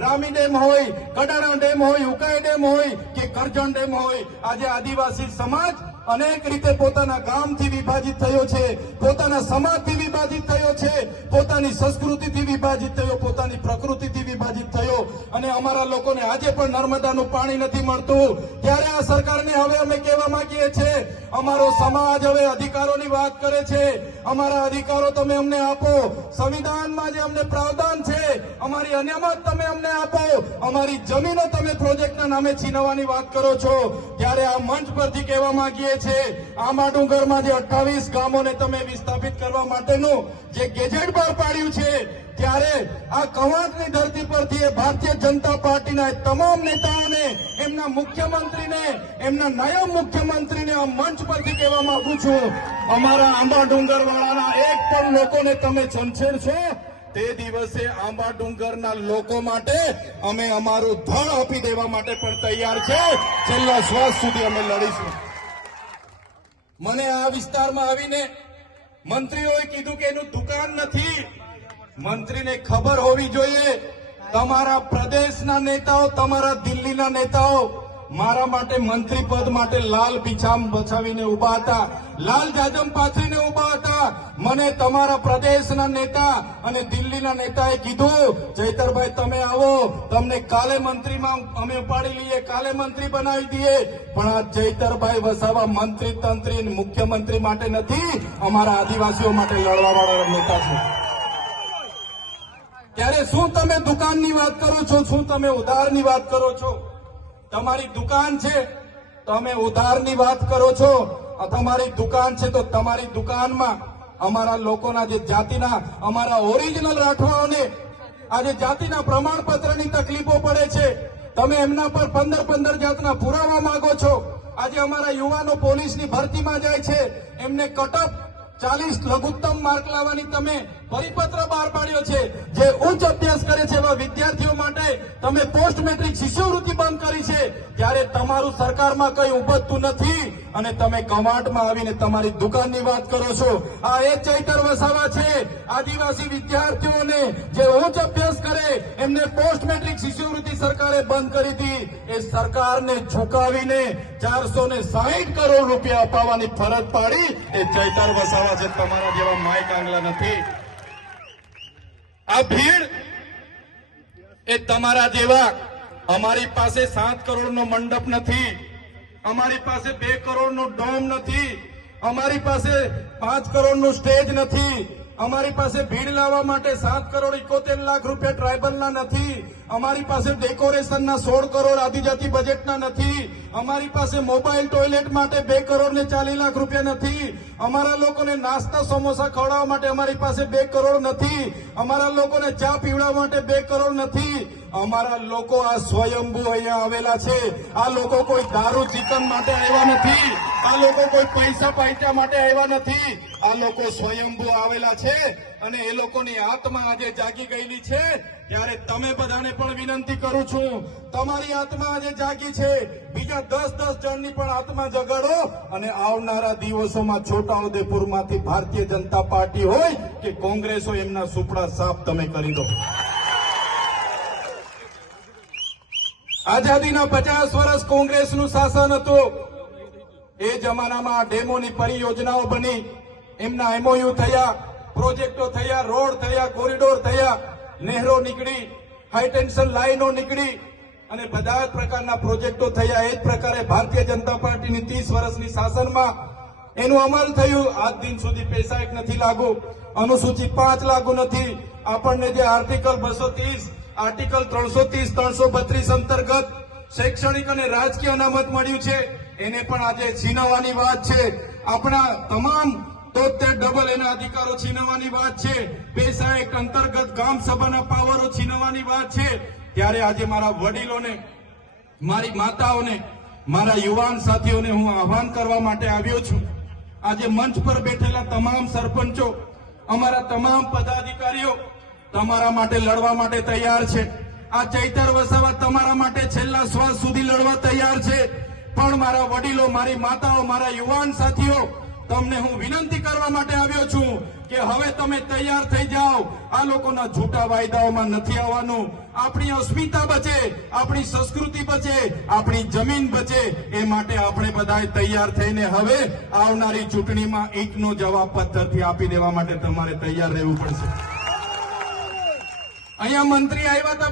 Rami dam હોય, Kadana dam હોય, Ukai dam હોય કે કરજણ ડેમ હોય, આજે આદિવાસી સમાજ અનેક રીતે પોતાના ગામથી વિભાજિત થયો છે, પોતાના સમાજથી વિભાજિત થયો છે, પોતાની સંસ્કૃતિથી વિભાજિત થયો, પોતાની પ્રકૃતિથી વિભાજિત થયો અને અમારા લોકોને આજે પણ નર્મદાનું પાણી નથી મળતું। ત્યારે આ સરકારને હવે અમે કહેવા માંગીએ છીએ, અમારો સમાજ હવે અધિકારોની વાત કરે છે, અમારા અધિકારો તમે અમને આપો, સંવિધાનમાં જે અમને પ્રાવધાન છે અમારી અનામત તમે અમને આપો, અમારી જમીનો તમે પ્રોજેક્ટના નામે છીનવવાની વાત કરો છો। ત્યારે આ મંચ પરથી કહેવા માંગીએ છે આંબા ડુંગરમાં જે 28 ગામોને તમે વિસ્થાપિત કરવા માટેનું જે ગેજેટ બહાર પાડ્યું છે, ત્યારે આ કવાંટની ધરતી પરથી ભારતીય જનતા પાર્ટીના તમામ નેતાઓને, એમના મુખ્યમંત્રીને, એમના નાયબ મુખ્યમંત્રીને આ મંચ પરથી કહેવા માંગુ છું, અમારા આંબા ડુંગરવાળાના એક પણ લોકોને તમે છંછેડશો તે દિવસે આંબા ડુંગરના લોકો માટે અમે અમારું ધડ આપી દેવા માટે પણ તૈયાર છે, છેલ્લા શ્વાસ સુધી અમે લડીશું। મને આ વિસ્તારમાં આવીને મંત્રીઓએ કીધું કે એનું દુકાન નથી। મંત્રીને ખબર હોવી જોઈએ, તમારા પ્રદેશના નેતાઓ, તમારા દિલ્હીના નેતાઓ મારા માટે મંત્રી પદ માટે લાલ પીછામ બચાવીને ઉભા હતા, લાલ જાજમ પાથરીને ઉભા હતા। મને તમારા પ્રદેશના નેતા અને દિલ્હીના નેતાએ કીધું, ચૈતરભાઈ તમે આવો, તમને કાલે મંત્રીમાં અમે ઉપાડી લઈએ, કાલે મંત્રી બનાવી દઈએ, પણ આ ચૈતરભાઈ વસાવા મંત્રી તંત્રી મુખ્યમંત્રી માટે નથી, અમારા આદિવાસીઓ માટે લડવાવાળા નેતા છે। ત્યારે શું તમે દુકાનની વાત કરો છો, શું તમે ઉધારની વાત કરો છો? તમારી દુકાન છે તમે ઉધારની વાત કરો છો, તમારી દુકાન છે તો તમારી દુકાનમાં અમારા લોકોના જે જાતિના, અમારા ઓરિજિનલ રાઠવાઓને આજે જાતિના પ્રમાણપત્રની તકલીફો પડે છે, તમે એમના પર 15 જાતના પુરાવા માંગો છો। આજે અમારા યુવાનો પોલીસની ભરતીમાં જાય છે, એમને કટઅપ 40 લઘુત્તમ માર્ક લાવવાની તમે પરિપત્ર બહાર પાડ્યો છે। જે ઉચ્ચ અભ્યાસ કરે છે એવા વિદ્યાર્થીઓ માટે તમે પોસ્ટ મેટ્રિક શિષ્યવૃત્તિ બંધ કરી છે, ત્યારે તમારું સરકારમાં કઈ ઉપજતું નથી અને તમે કવાંટમાં આવીને તમારી દુકાનની વાત કરો છો। આ એ ચૈતર વસાવા છે, આદિવાસી વિદ્યાર્થીઓને જે ઉચ્ચ અભ્યાસ કરે એમને પોસ્ટ મેટ્રિક શિષ્યવૃત્તિ સરકારે બંધ કરી હતી, એ સરકારને ઝુકાવીને 460 કરોડ રૂપિયા અપાવવાની ફરજ પાડી એ ચૈતર વસાવા છે, તમારા જેવા માય કાંગલા નથી। આ ભીડ એ તમારા જેવા, અમારી પાસે 7 કરોડનો મંડપ નથી, અમારી પાસે 2 કરોડનો ડોમ નથી, અમારી પાસે 5 કરોડનું સ્ટેજ નથી, અમારી પાસે ભીડ લાવવા માટે 7 કરોડ 71 લાખ રૂપિયા ટ્રાયબલના નથી, અમારી પાસે ડેકોરેશનના 16 કરોડ આદિજાતિ બજેટના નથી, અમારી પાસે મોબાઈલ ટોયલેટ માટે 2 કરોડ ને 40 લાખ રૂપિયા નથી, અમારા લોકોને નાસ્તા સમોસા ખવડાવવા માટે અમારી પાસે 2 કરોડ નથી, અમારા લોકોને ચા પીવડાવવા માટે 2 કરોડ નથી। અમારા લોકો આ સ્વયંભૂ અહીંયા આવેલા છે, આ લોકો કોઈ દારૂ ચિકન માટે આવ્યા નથી, આ લોકો કોઈ પૈસા પૈસા માટે આવ્યા નથી, આ લોકો સ્વયંભૂ આવેલા છે અને એ લોકોની આત્મા આજે જાગી ગયેલી છે। ત્યારે તમે બધાને પણ વિનંતી કરું છું, તમારી આત્મા આજે જાગી છે, બીજા 10 જણની પણ આત્મા જગાડો અને આવનારા દિવસોમાં છોટાઉદેપુરમાંથી ભારતીય જનતા પાર્ટી હોય કે કોંગ્રેસ હોય, એમના સુપડા સાફ તમે કરી દો। આઝાદીના 50 વર્ષ કોંગ્રેસનું શાસન હતું, એ જમાનામાં ડેમોની પરિયોજનાઓ બની, એમના એમઓયુ થયા, પ્રોજેક્ટો થયા, રોડ થયા, કોરિડોર થયા, નહેરો નીકળી, હાઈટેન્શન લાઈનો નીકળી અને બધા જ પ્રકારના પ્રોજેક્ટો થયા। એ જ પ્રકારે ભારતીય જનતા પાર્ટીની 30 વર્ષની શાસનમાં એનું અમલ થયું। આજ દિન સુધી પૈસા એક નથી લાગુ, અનુસૂચિત 5 લાગુ નથી, આપણને જે આર્ટિકલ 230, આર્ટિકલ 330, 332 અંતર્ગત શૈક્ષણિક અને રાજકીય અનામત મળ્યું છે, એને પણ આજે છીનવવાની વાત છે। આપણા તમામ 73 એના અધિકારો છીનવવાની વાત છે, પૈસા એક્ટ અંતર્ગત ગામ સભાના પાવરો છીનવવાની વાત છે। ત્યારે આજે મારા વડીલોને, મારી માતાઓને, મારા યુવાન સાથીઓને હું આહ્વાન કરવા માટે આવ્યો છું। આજે મંચ પર બેઠેલા તમામ સરપંચો, અમારા તમામ પદાધિકારીઓ તમારા માટે લડવા માટે તૈયાર છે। આ ચૈતર વસાવા તમારા માટે છેલ્લા શ્વાસ સુધી લડવા તૈયાર છે, પણ મારા વડીલો, મારી માતાઓ, મારા યુવાન સાથીઓ, તમને હું વિનંતી કરવા માટે આવ્યો છું કે હવે તમે તૈયાર થઈ જાઓ। આ લોકોના જૂઠા વાયદાઓમાં નથી આવવાનું, આપણી અસ્મિતા બચે, આપણી સંસ્કૃતિ બચે, આપણી જમીન બચે, એ માટે આપણે બધાએ તૈયાર થઈને હવે આવનારી ચૂંટણીમાં ઈંટનો જવાબ પથ્થરથી આપી દેવા માટે તમારે તૈયાર રહેવું પડશે. અહીંયા મંત્રી આવ્યા હતા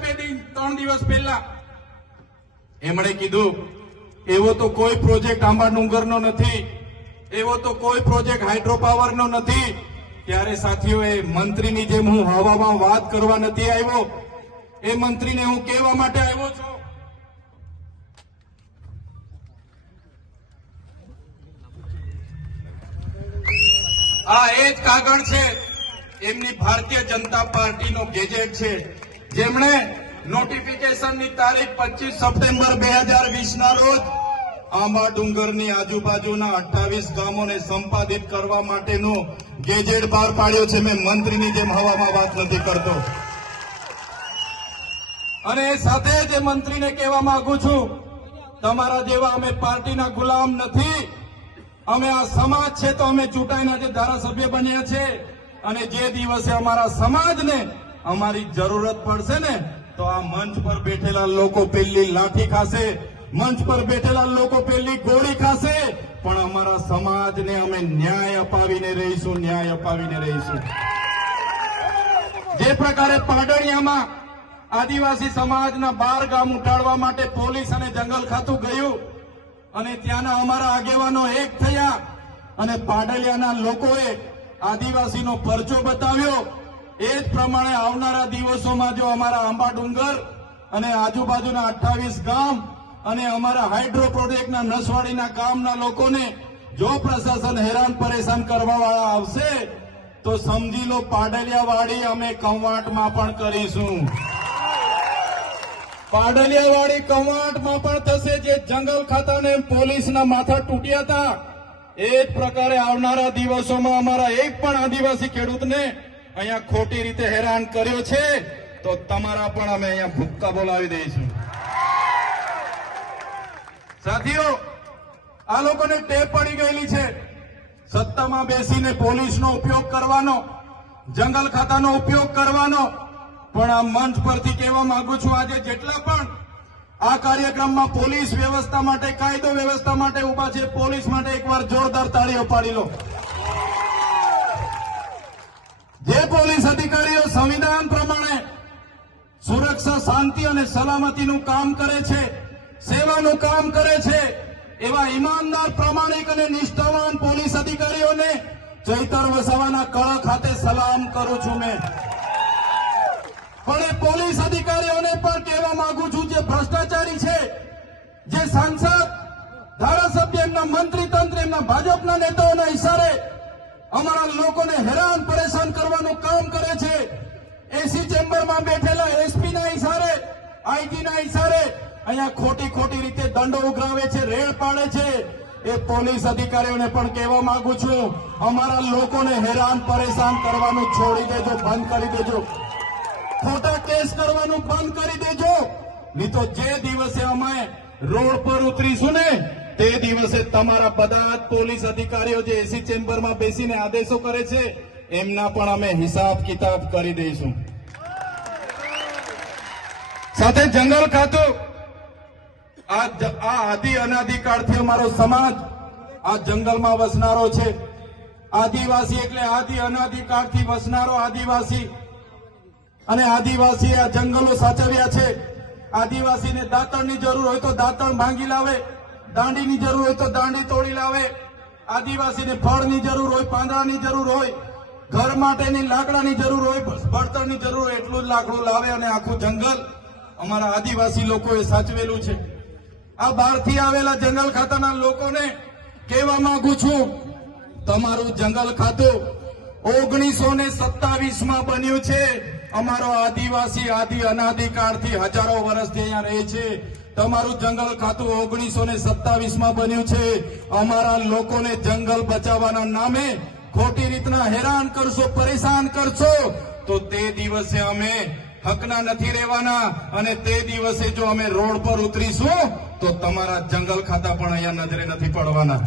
3 દિવસ પહેલા. એમણે કીધું એવો તો કોઈ પ્રોજેક્ટ આંબા ડુંગરનો નથી, એવો તો કોઈ પ્રોજેક્ટ હાઇડ્રો પાવરનો નથી. ત્યારે સાથીઓ, એ મંત્રીની જેમ હું હવામાં વાત કરવા નથી આવ્યો, એ મંત્રીને હું કહેવા માટે આવ્યો છું. આ એ જ કાગળ છે, એમની ભારતીય જનતા પાર્ટીનો ગેજેટ છે, જેમણે નોટિફિકેશનની તારીખ 25 સપ્ટેમ્બર 2020 ના રોજ આંબા ડુંગરની આજુબાજુના 28 ગામોને સંપાદિત કરવા માટેનો ગેજેટ બહાર પાડ્યો છે. મેં મંત્રીની જેમ હવામાં વાત નથી કરતો. અને સાથે જ મંત્રીને કહેવા માંગુ છું, તમારા જેવા અમે પાર્ટીના ગુલામ નથી. અમે આ સમાજ છે તો અમે ચૂંટાઈને જે ધારાસભ્ય બન્યા છે, અને જે દિવસે અમારા સમાજને અમારી જરૂરત પડશે ને, તો આ મંચ પર બેઠેલા લોકો પેલી લાઠી ખાશે, મંચ પર બેઠેલા લોકો પેલી ગોળી ખાશે, પણ અમારા સમાજને અમે ન્યાય અપાવીને રહીશું, ન્યાય અપાવીને રહીશું. જે પ્રકારે પાડળિયામાં આદિવાસી સમાજના 12 ગામ ઉઠાડવા માટે પોલીસ અને જંગલ ખાતું ગયું, અને ત્યાંના અમારા આગેવાનો એક થયા અને પાડલિયાના લોકોએ આદિવાસીનો પરચો બતાવ્યો. એ જ પ્રમાણે આવનારા દિવસોમાં જો અમારા આંબા ડુંગર અને આજુબાજુના 28 ગામ અને અમારા હાઇડ્રો પ્રોજેક્ટના નસવાડીના ગામના લોકોને જો પ્રશાસન હેરાન પરેશાન કરવાવાળા આવશે, તો સમજી લો પાડલિયાવાડી અમે કવાંટમાં પણ કરીશું. પાડલિયાવાડી કવાંટમાં પણ થશે. જે જંગલ ખાતાને પોલીસના માથા તૂટ્યા હતા, એ જ પ્રકારે આવનારા દિવસોમાં અમારા એક પણ આદિવાસી ખેડૂતને અહીંયા ખોટી રીતે હેરાન કર્યો છે, તો તમારા પણ અમે અહીંયા ભૂક્કા બોલાવી દઈશું. સાથીઓ, આ લોકોને ટેવ પડી ગયેલી છે સત્તામાં બેસીને પોલીસનો ઉપયોગ કરવાનો, જંગલ ખાતાનો ઉપયોગ કરવાનો. પણ આ મંચ પરથી કહેવા માંગુ છું, આજે જેટલા પણ આ કાર્યક્રમમાં પોલીસ વ્યવસ્થા માટે, કાયદો વ્યવસ્થા માટે ઉભા છે, પોલીસ માટે એકવાર જોરદાર તાળીઓ પાડી લો. જે પોલીસ અધિકારીઓ સંવિધાન પ્રમાણે સુરક્ષા, શાંતિ અને સલામતીનું કામ કરે છે, સેવાનું કામ કરે છે, એવા ઈમાનદાર, પ્રામાણિક અને નિષ્ઠાવાન પોલીસ અધિકારીઓને ચૈતર વસાવાના કળ ખાતે સલામ કરું છું મેં. પણ એ પોલીસ અધિકારીઓને પણ કહેવા માંગુ છું, જે ભ્રષ્ટાચારી છે, જે સાંસદ, ધારાસભ્ય, એમના મંત્રી તંત્ર, એમના ભાજપના નેતાઓના ઇશારે અમારા લોકોને હેરાન પરેશાન કરવાનું કામ કરે છે, એસી ચેમ્બરમાં બેઠેલા એસપીના ઇશારે, આઈજીના ઇશારે અહીંયા ખોટી રીતે દંડો ઉઘરાવે છે, રેડ પાડે છે, એ પોલીસ અધિકારીઓને પણ કહેવા માંગુ છું, અમારા લોકોને હેરાન પરેશાન કરવાનું છોડી દેજો, બંધ કરી દેજો. ખોટા કેસ કરવાનું બંધ કરી દેજો. નહીં તો જે દિવસે અમે રોડ પર ઉતરીશું ને, તે દિવસે તમારા બધા જ પોલીસ અધિકારીઓ જે એસી ચેમ્બરમાં બેસીને આદેશો કરે છે, એમના પણ અમે હિસાબ કિતાબ કરી દઈશું. સાથે જંગલ ખાતું, આ આદિ અનાદિકાળથી અમારો સમાજ આ જંગલમાં વસનારો છે. આદિવાસી એટલે આદિ અનાદિકાળથી વસનારો આદિવાસી. અને આદિવાસીએ આ જંગલો સાચવ્યા છે. આદિવાસીને દાંતણની જરૂર હોય તો દાંતણ ભાંગી લાવે, દાંડીની જરૂર હોય તો દાંડી તોડી લાવે, આદિવાસીને ફળની જરૂર હોય, પાંદડાની જરૂર હોય, ઘર માટેની લાકડાની જરૂર હોય, બળતણની જરૂર હોય, એટલું જ લાકડું લાવે અને આખું જંગલ અમારા આદિવાસી લોકોએ સાચવેલું છે. આ બહારથી આવેલા જંગલ ખાતાના લોકોને કહેવા માંગુ છું, તમારું જંગલ ખાતું 1927માં બન્યું છે. અમારો આદિવાસી આદિ અનાદિકાળથી હજારો વર્ષથી અહીંયા રહે છે. તમારું જંગલ ખાતું 1927માં બન્યું છે. અમારા લોકોને જંગલ બચાવવાના નામે ખોટી રીતના હેરાન કરશો, પરેશાન કરશો, તો તે દિવસે અમે હકના નથી રહેવાના. અને તે દિવસે જો અમે રોડ પર ઉતરીશું, તો તમારા જંગલ ખાતા પણ અહીંયા નજરે નથી પડવાના.